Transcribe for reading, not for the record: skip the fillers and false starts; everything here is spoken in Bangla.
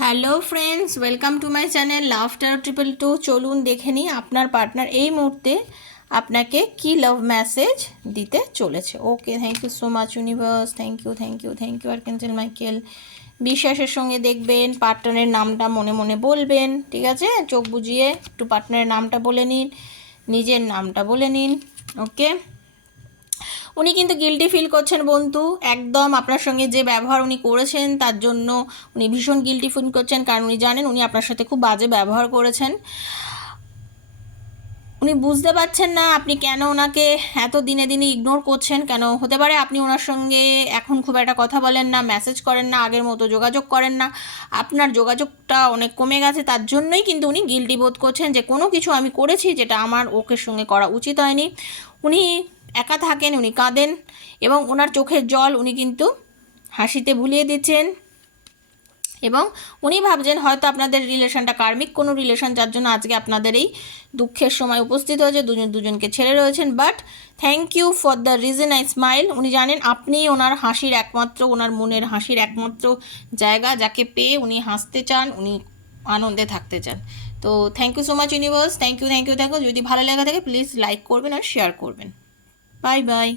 Hello friends, welcome to my channel laughter 222। চলুন দেখে নিই আপনার পার্টনার এই মুহূর্তে আপনাকে কি লাভ মেসেজ দিতে চলেছে। Okay, thank you so much universe, thank you thank you thank you archangel Michael. বিশ্বাসের সঙ্গে দেখবেন, পার্টনারের নামটা মনে মনে বলবেন, ঠিক আছে? চোখ বুজিয়ে একটু পার্টনারের নামটা বলে নিন, নিজের নামটা বলে নিন। ওকে, উনি কিন্তু গিল্টি ফিল করছেন বন্ধু, একদম আপনার সঙ্গে যে ব্যবহার উনি করেছেন তার জন্য উনি ভীষণ গিল্টি ফিল করছেন, কারণ উনি জানেন উনি আপনার সাথে খুব বাজে ব্যবহার করেছেন। উনি বুঝতে পারছেন না আপনি কেন ওনাকে এত দিনে দিনে ইগনোর করছেন। কেন হতে পারে আপনি ওনার সঙ্গে এখন খুব একটা কথা বলেন না, মেসেজ করেন না, আগের মতো যোগাযোগ করেন না, আপনার যোগাযোগটা অনেক কমে গেছে। তার জন্যই কিন্তু উনি গিল্টি বোধ করছেন যে কোনো কিছু আমি করেছি যেটা আমার ওকে সঙ্গে করা উচিত হয়নি। উনি একা থাকেন, উনি কাঁদেন এবং ওনার চোখের জল উনি কিন্তু হাসিতে ভুলিয়ে দিচ্ছেন, এবং উনি ভাবছেন হয়তো আপনাদের রিলেশনটা কার্মিক কোনো রিলেশন, যার জন্য আজকে আপনাদের এই দুঃখের সময় উপস্থিত হয়েছে, দুজন দুজনকে ছেড়ে রয়েছেন। But thank you for the reason I smile. উনি জানেন আপনি ওনার হাসির একমাত্র, ওনার মনের হাসির একমাত্র জায়গা, যাকে পেয়ে উনি হাসতে চান, উনি আনন্দে থাকতে চান। তো thank you so much universe, thank you thank you thank you. যদি ভালো লেগে থাকে প্লিজ লাইক করবেন আর শেয়ার করবেন। Bye by.